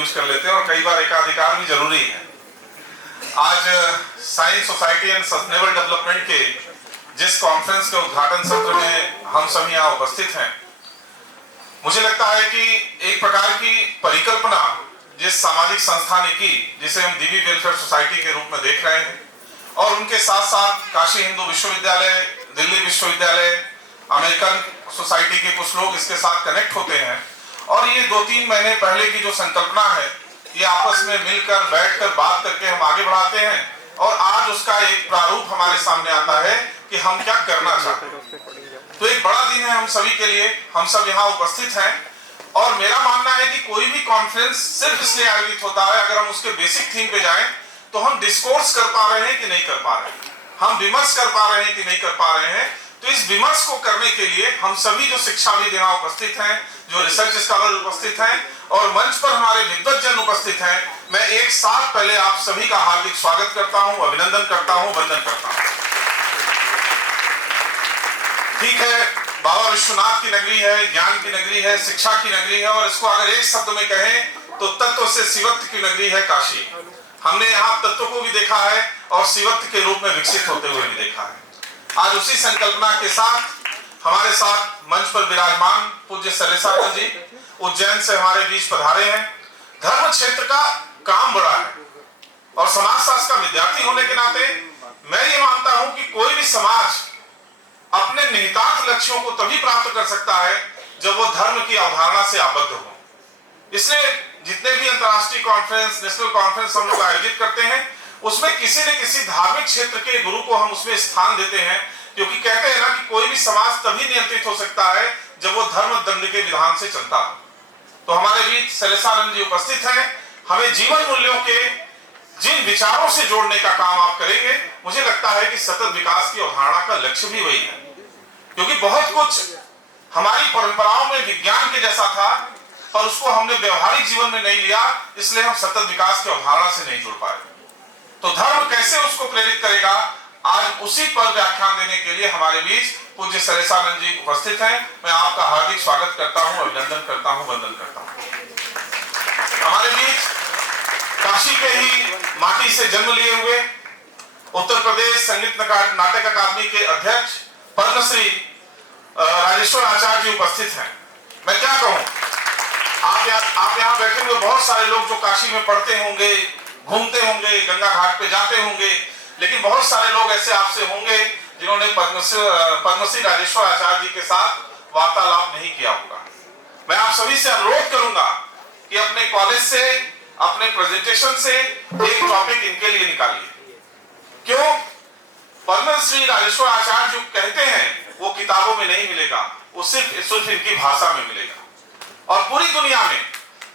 Use कर लेते हैं और कई बार एकाधिकार भी जरूरी है। आज science society and sustainable development के जिस कॉन्फ्रेंस के उद्घाटन सत्र में हम सभी यहाँ उपस्थित हैं, मुझे लगता है कि एक प्रकार की परिकल्पना जिस सामाजिक संस्था ने की, जिसे हम दीवी वेलफेयर सोसाइटी के रूप में देख रहे हैं, और उनके साथ साथ काशी हिंदू विश्वविद्यालय, दिल्ली विश्वविद्यालय, अमेरिकन सोसाइटी के कुछ लोग इसके साथ कनेक्ट होते हैं और ये 2-3 महीने पहले की जो संकल्पना है, ये आपस में मिलकर बैठकर बात करके हम आगे बढ़ाते हैं और आज उसका एक प्रारूप हमारे सामने आता है कि हम क्या करना चाहते हैं। तो एक बड़ा दिन है हम सभी के लिए, हम सब यहाँ उपस्थित हैं और मेरा मानना है कि कोई भी कॉन्फ्रेंस सिर्फ इसलिए आयोजित होता है अगर हम उसके बेसिक थीम पे जाएं तो हम डिस्कोर्स कर पा रहे हैं कि नहीं कर पा रहे हैं, हम विमर्श कर पा रहे हैं कि नहीं कर पा रहे हैं। तो इस विमर्श को करने के लिए हम सभी जो शिक्षाविद यहाँ उपस्थित हैं, जो रिसर्च स्कॉलर उपस्थित हैं और मंच पर हमारे विद्वज्जन उपस्थित हैं, मैं एक साथ पहले आप सभी का हार्दिक स्वागत करता हूं, अभिनंदन करता हूं, वंदन करता हूं। ठीक है, बाबा विश्वनाथ की नगरी है, ज्ञान की नगरी है, शिक्षा की नगरी है और इसको अगर एक शब्द में कहें तो तत्व से शिवत्व की नगरी है काशी। हमने यहाँ तत्व को भी देखा है और शिवत्व के रूप में विकसित होते हुए भी देखा है। आज उसी संकल्पना के साथ हमारे साथ मंच पर विराजमान पूज्य सलेसानंद जी उज्जैन से हमारे बीच पधारे हैं। धर्म क्षेत्र का काम बड़ा है और समाजशास्त्र का विद्यार्थी होने के नाते मैं ये मानता हूं कि कोई भी समाज अपने निहितार्थ लक्ष्यों को तभी प्राप्त कर सकता है जब वो धर्म की अवधारणा से आबद्ध हो। इसलिए जितने भी अंतर्राष्ट्रीय कॉन्फ्रेंस, नेशनल कॉन्फ्रेंस हम लोग आयोजित करते हैं उसमें किसी न किसी धार्मिक क्षेत्र के गुरु को हम उसमें स्थान देते हैं, क्योंकि कहते हैं ना कि कोई भी समाज तभी नियंत्रित हो सकता है जब वो धर्म दंड के विधान से चलता हो। तो हमारे बीच सलेसानंद जी उपस्थित हैं, हमें जीवन मूल्यों के जिन विचारों से जोड़ने का काम आप करेंगे, मुझे लगता है कि सतत विकास की अवधारणा का लक्ष्य भी वही है, क्योंकि बहुत कुछ हमारी परंपराओं में विज्ञान के जैसा था पर उसको हमने व्यवहारिक जीवन में नहीं लिया, इसलिए हम सतत विकास की अवधारणा से नहीं जुड़ पाए। तो धर्म कैसे उसको प्रेरित करेगा, आज उसी पर व्याख्यान देने के लिए हमारे बीच पूज्य सलेसानंद जी उपस्थित हैं। मैं आपका हार्दिक स्वागत करता हूं, अभिनंदन करता हूं, वंदन करता हूं। हमारे बीच काशी के ही माटी से जन्म लिए हुए उत्तर प्रदेश संगीत नाटक अकादमी के अध्यक्ष पद्मश्री राजेश्वर आचार्य जी उपस्थित हैं। मैं क्या कहूं, आप यहाँ बैठे हुए बहुत सारे लोग जो काशी में पढ़ते होंगे, घूमते होंगे, गंगा घाट पे जाते होंगे, लेकिन बहुत सारे लोग ऐसे आपसे होंगे जिन्होंने पद्मश्री राजेश्वर आचार्य जी के साथ वार्तालाप नहीं किया होगा। मैं आप सभी से अनुरोध करूंगा कि अपने कॉलेज से, अपने प्रेजेंटेशन से एक टॉपिक इनके लिए निकालिए। क्यों? पद्मश्री राजेश्वर आचार्य जो कहते हैं वो किताबों में नहीं मिलेगा, वो सिर्फ इनकी भाषा में मिलेगा। और पूरी दुनिया में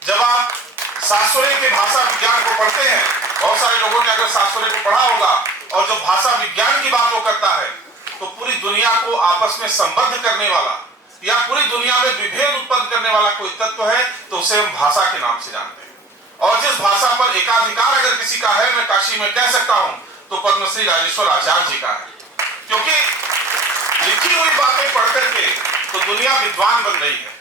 जब आप साश्वरे के भाषा विज्ञान को पढ़ते हैं, बहुत सारे लोगों ने अगर साश्वरे को पढ़ा होगा और जो भाषा विज्ञान की बात वो करता है तो पूरी दुनिया को आपस में संबद्ध करने वाला या पूरी दुनिया में विभेद उत्पन्न करने वाला कोई तत्व है तो उसे हम भाषा के नाम से जानते हैं। और जिस भाषा पर एकाधिकार अगर किसी का है, मैं काशी में कह सकता हूं, तो पद्मश्री राजेश्वर आचार्य जी का है, क्योंकि लिखी हुई बातें पढ़ करके तो दुनिया विद्वान बन रही है,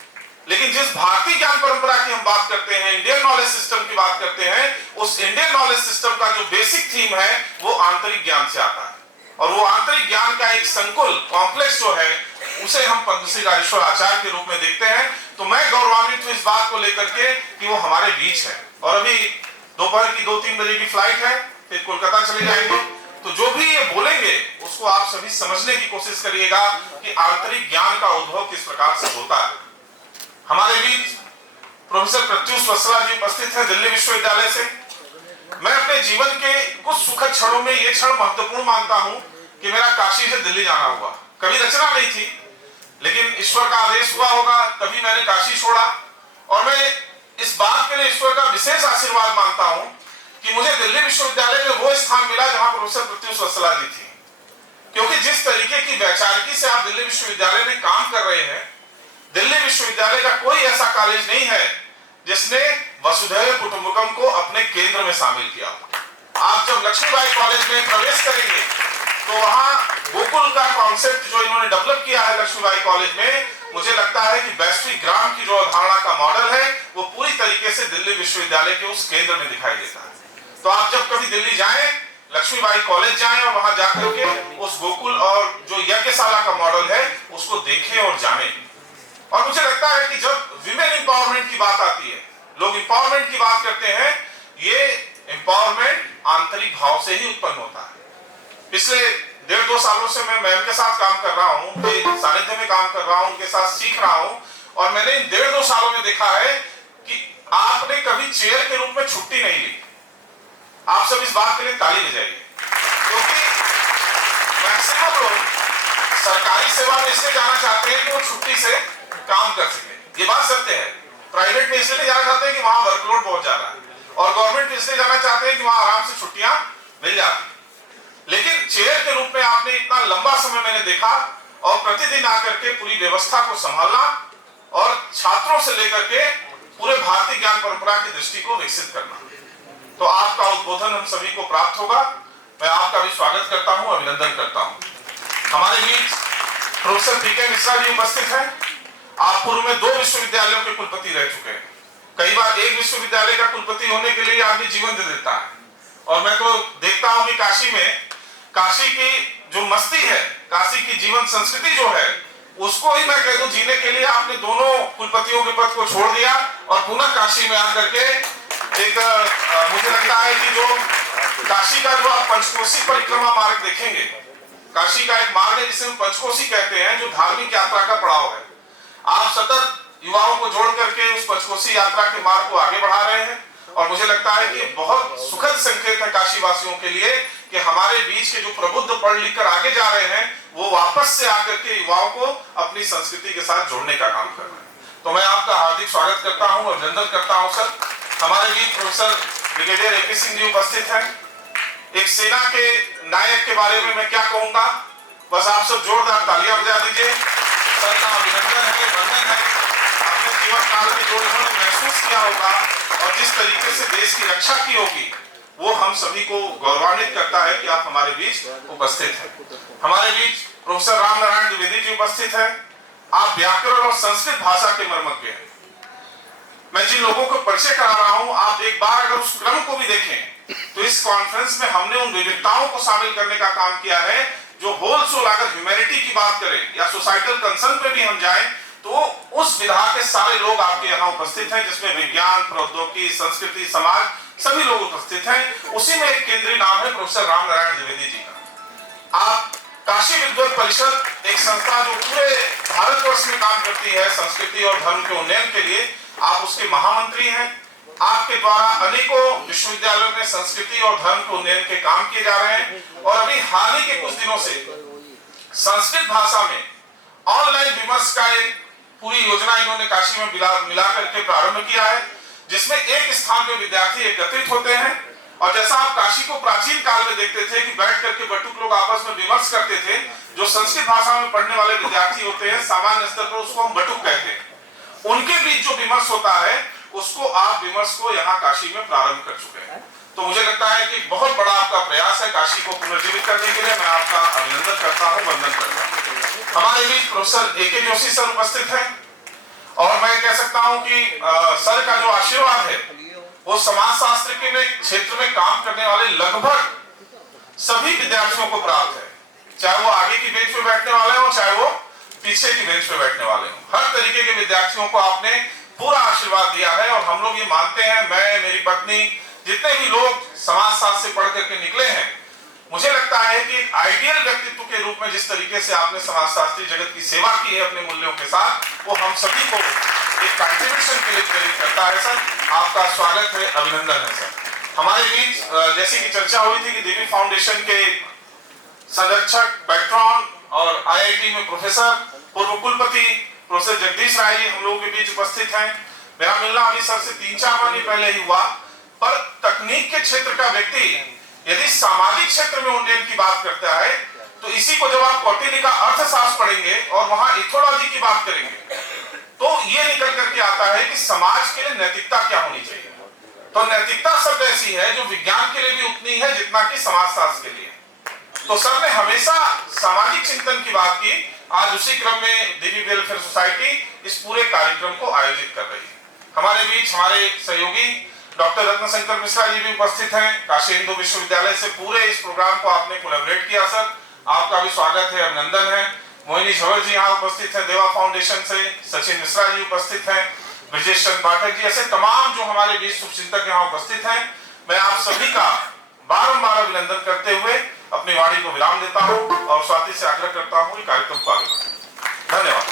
लेकिन जिस भारतीय ज्ञान परंपरा की हम बात करते हैं, इंडियन नॉलेज सिस्टम की बात करते हैं, उस इंडियन नॉलेज सिस्टम का जो बेसिक थीम है वो आंतरिक ज्ञान से आता है और वो आंतरिक ज्ञान का एक संकुल कॉम्प्लेक्स जो है उसे हम पद्मश्री राजेश्वर आचार्य के रूप में देखते हैं। तो मैं गौरवान्वित हूं इस बात को लेकर के कि वो हमारे बीच है और अभी दोपहर की 2-3 बजे की फ्लाइट है, फिर कोलकाता चले जाएंगे। तो जो भी ये बोलेंगे उसको आप सभी समझने की कोशिश करिएगा कि आंतरिक ज्ञान का उद्भव किस प्रकार से होता है। हमारे बीच प्रोफेसर प्रत्युष वत्सला जी उपस्थित हैं दिल्ली विश्वविद्यालय से। मैं अपने जीवन के कुछ सुखद क्षणों में ये क्षण महत्वपूर्ण मानता हूं कि मेरा काशी से दिल्ली जाना हुआ। कभी रचना नहीं थी, लेकिन ईश्वर का आदेश हुआ होगा तभी मैंने काशी छोड़ा और मैं इस बात के लिए ईश्वर का विशेष आशीर्वाद मानता हूं कि मुझे दिल्ली विश्वविद्यालय में वो स्थान मिला जहां प्रोफेसर प्रत्युष वत्सला जी थी, क्योंकि जिस तरीके की वैचारिकी से आप दिल्ली विश्वविद्यालय में काम कर रहे हैं, दिल्ली विश्वविद्यालय का कोई ऐसा कॉलेज नहीं है जिसने वसुधैव कुटुंबकम को अपने केंद्र में शामिल किया। आप जब लक्ष्मीबाई कॉलेज में प्रवेश करेंगे तो वहां गोकुल का कॉन्सेप्ट जो इन्होंने डेवलप किया है लक्ष्मीबाई कॉलेज में, मुझे लगता है कि वैश्विक ग्राम की जो अवधारणा का मॉडल है वो पूरी तरीके से दिल्ली विश्वविद्यालय के उस केंद्र में दिखाई देता है। तो आप जब कभी दिल्ली जाएं, लक्ष्मीबाई कॉलेज जाएं और वहां जाकर के उस गोकुल और जो यज्ञशाला का मॉडल है उसको देखें और जानें। और मुझे लगता है कि जब विमेन एम्पावरमेंट की बात आती है, लोग एम्पावरमेंट की बात करते हैं, ये एम्पावरमेंट आंतरिक भाव से ही उत्पन्न होता है। पिछले 1.5-2 सालों से मैं मैम के साथ काम कर रहा हूं, उनके सानिध्य में काम कर रहा हूं, उनके साथ सीख रहा हूं, और मैंने इन 1.5-2 सालों में देखा है कि आपने कभी चेयर के रूप में छुट्टी नहीं ली। आप सब इस बात के लिए ताली बजाइए, क्योंकि मैक्सिमम लोग सरकारी सेवा में इसलिए जाना चाहते हैं कि वो छुट्टी से काम कर सके। ये बात सत्य है। प्राइवेट में इसलिए जाना चाहते हैं कि वहां वर्कलोड बहुत ज्यादा है, और गवर्नमेंट में इसलिए जाना चाहते हैं कि वहां आराम से छुट्टियां मिल जाती। लेकिन चेयर के रूप में आपने इतना लंबा समय मैंने देखा, और प्रतिदिन आकर के पूरी व्यवस्था को संभालना और छात्रों से लेकर के पूरे भारतीय ज्ञान परंपरा की दृष्टि को विकसित करना। तो आपका उद्बोधन हम सभी को प्राप्त होगा। मैं आपका भी स्वागत करता हूं, अभिनंदन करता हूं। हमारे बीच प्रोफेसर पीके मिश्रा जी उपस्थित हैं। आप पूर्व में 2 विश्वविद्यालयों के कुलपति रह चुके हैं। कई बार एक विश्वविद्यालय का कुलपति होने के लिए आदमी जीवन दे देता है, और मैं तो देखता हूं कि काशी की जो मस्ती है, काशी की जीवन संस्कृति जो है, उसको ही मैं कह दूं जीने के लिए आपने दोनों कुलपतियों के पद को छोड़ दिया और पुनः काशी में आकर के एक मुझे लगता है कि जो काशी का जो आप पंचकोशी परिक्रमा मार्ग देखेंगे, काशी का एक मार्ग है जिसे हम पंचकोशी कहते हैं, जो धार्मिक यात्रा का पड़ाव है। आप सतत युवाओं को जोड़ करके उस पंचकोशी यात्रा के मार्ग को आगे बढ़ा रहे हैं, और मुझे लगता है कि बहुत सुखद संकेत है काशी वासियों के लिए कि हमारे बीच के जो प्रबुद्ध पढ़ लिख कर आगे जा रहे हैं वो वापस से आकर के युवाओं को अपनी संस्कृति के साथ जोड़ने का काम कर रहे हैं। तो मैं आपका हार्दिक स्वागत करता हूं, अभिनंदन करता हूं सर। हमारे बीच professor brigadier AP. Singh ji उपस्थित हैं। एक सेना के नायक के बारे में मैं क्या कहूंगा, बस आप सब जोरदार तालियां बजा दीजिए। सर का अभिनंदन है, वंदन है। अपने जीवन काल में जो इन्होंने महसूस किया होगा और जिस तरीके से देश की रक्षा की होगी, वो हम सभी को गौरवान्वित करता है कि आप हमारे बीच उपस्थित हैं। हमारे बीच प्रोफेसर राम नारायण द्विवेदी जी उपस्थित हैं। आप व्याकरण और संस्कृत भाषा के मर्मज्ञ हैं। मैं जिन लोगों को परिचय करा रहा हूं, आप एक बार अगर उस क्रम को भी देखें तो इस कॉन्फ्रेंस में हमने उन विविधताओं को शामिल करने का काम किया है जो होल सोल अगर ह्यूमैनिटी की बात करें या सोसाइटल कंसर्न पे भी हम जाएं तो उस विधा के सारे लोग आपके यहाँ उपस्थित हैं, जिसमें विज्ञान, प्रौद्योगिकी, संस्कृति, समाज सभी लोग उपस्थित हैं। उसी में एक केंद्रीय नाम है प्रोफेसर राम नारायण द्विवेदी जी का। आप काशी विद्वत परिषद, एक संस्था जो पूरे भारतवर्ष में काम करती है संस्कृति और धर्म के उन्नयन के लिए, आप उसके महामंत्री हैं। आपके द्वारा अनेकों विश्वविद्यालयों में संस्कृति और धर्म के उन्नयन के काम किए जा रहे हैं, और अभी हाल ही के कुछ दिनों से संस्कृत भाषा में ऑनलाइन विमर्श का एक पूरी योजना इन्होंने काशी में मिला करके प्रारंभ किया है, जिसमें एक स्थान पे विद्यार्थी एकत्रित होते हैं, और जैसा आप काशी को प्राचीन काल में देखते थे कि बैठ करके बटुक लोग आपस में विमर्श करते थे, जो संस्कृत भाषा में पढ़ने वाले विद्यार्थी होते हैं सामान्य स्तर पर उसको हम बटुक कहते हैं, उनके बीच जो विमर्श होता है उसको आप विमर्श को यहाँ काशी में प्रारंभ कर चुके हैं। तो मुझे लगता है कि बहुत बड़ा आपका प्रयास है काशी को पुनर्जीवित करने के लिए। मैं आपका अभिनंदन करता हूँ, वंदन करता हूँ। हमारे बीच प्रोफेसर ए.के. जोशी सर उपस्थित हैं, और मैं कह सकता हूं कि सर का जो आशीर्वाद है वो समाज शास्त्र के क्षेत्र में काम करने वाले लगभग सभी विद्यार्थियों को प्राप्त है, चाहे वो आगे की बेंच पे बैठने वाले हो, चाहे वो पीछे की बेंच पे बैठने वाले हो। हर तरीके के विद्यार्थियों को आपने पूरा आशीर्वाद दिया है, और हम लोग ये मानते हैं, मैं, मेरी पत्नी, जितने भी लोग समाज शास्त्र से पढ़ करके निकले हैं, मुझे लगता है कि एक आइडियल व्यक्तित्व के रूप में जिस तरीके से आपने समाजशास्त्री जगत की सेवा की है अपने मूल्यों के साथ, वो हम सभी को एक कंट्रीब्यूशन के लिए प्रेरित करता है। सर आपका स्वागत है, अभिनंदन है सर। हमारे बीच जैसे कि चर्चा हुई थी कि देवी फाउंडेशन के संरक्षक, पैट्रॉन और IIT में प्रोफेसर, पूर्व कुलपति प्रोफेसर जगदीश राय जी हम लोगों के बीच उपस्थित हैं। मेरा मिलना अभी सर से 3-4 महीने पहले ही हुआ, पर तकनीक के क्षेत्र का व्यक्ति यदि सामाजिक क्षेत्र में उन्नयन की बात करता है तो इसी को जब आप कौटिल्य का अर्थशास्त्र पढ़ेंगे और वहां इथोलॉजी की बात करेंगे तो ये निकल करके आता है कि समाज के लिए नैतिकता क्या होनी चाहिए। तो नैतिकता शब्द ऐसी है जो विज्ञान के लिए भी उतनी है जितना कि समाजशास्त्र के लिए। तो सर ने हमेशा सामाजिक चिंतन की बात की, आज उसी क्रम में देवी वेलफेयर सोसाइटी इस पूरे कार्यक्रम को आयोजित कर रही है। हमारे बीच हमारे सहयोगी डॉक्टर रत्नशंकर मिश्रा जी भी उपस्थित हैं। काशी हिंदू विश्वविद्यालय से पूरे इस प्रोग्राम को आपने कोलैबोरेट किया सर, आपका भी स्वागत है, अभिनंदन है। मोहिनी झवर जी यहाँ उपस्थित है देवा फाउंडेशन से, सचिन मिश्रा जी उपस्थित हैं, ब्रजेश चंद्र पाठक जी, ऐसे तमाम जो हमारे बीच शुभचिंतक यहाँ उपस्थित हैं। मैं आप सभी का बारंबार अभिनंदन करते हुए अपनी वाणी को विराम देता हूँ और स्वाति से आग्रह करता हूँ कि कार्यक्रम को आगे बढ़ाएं। धन्यवाद।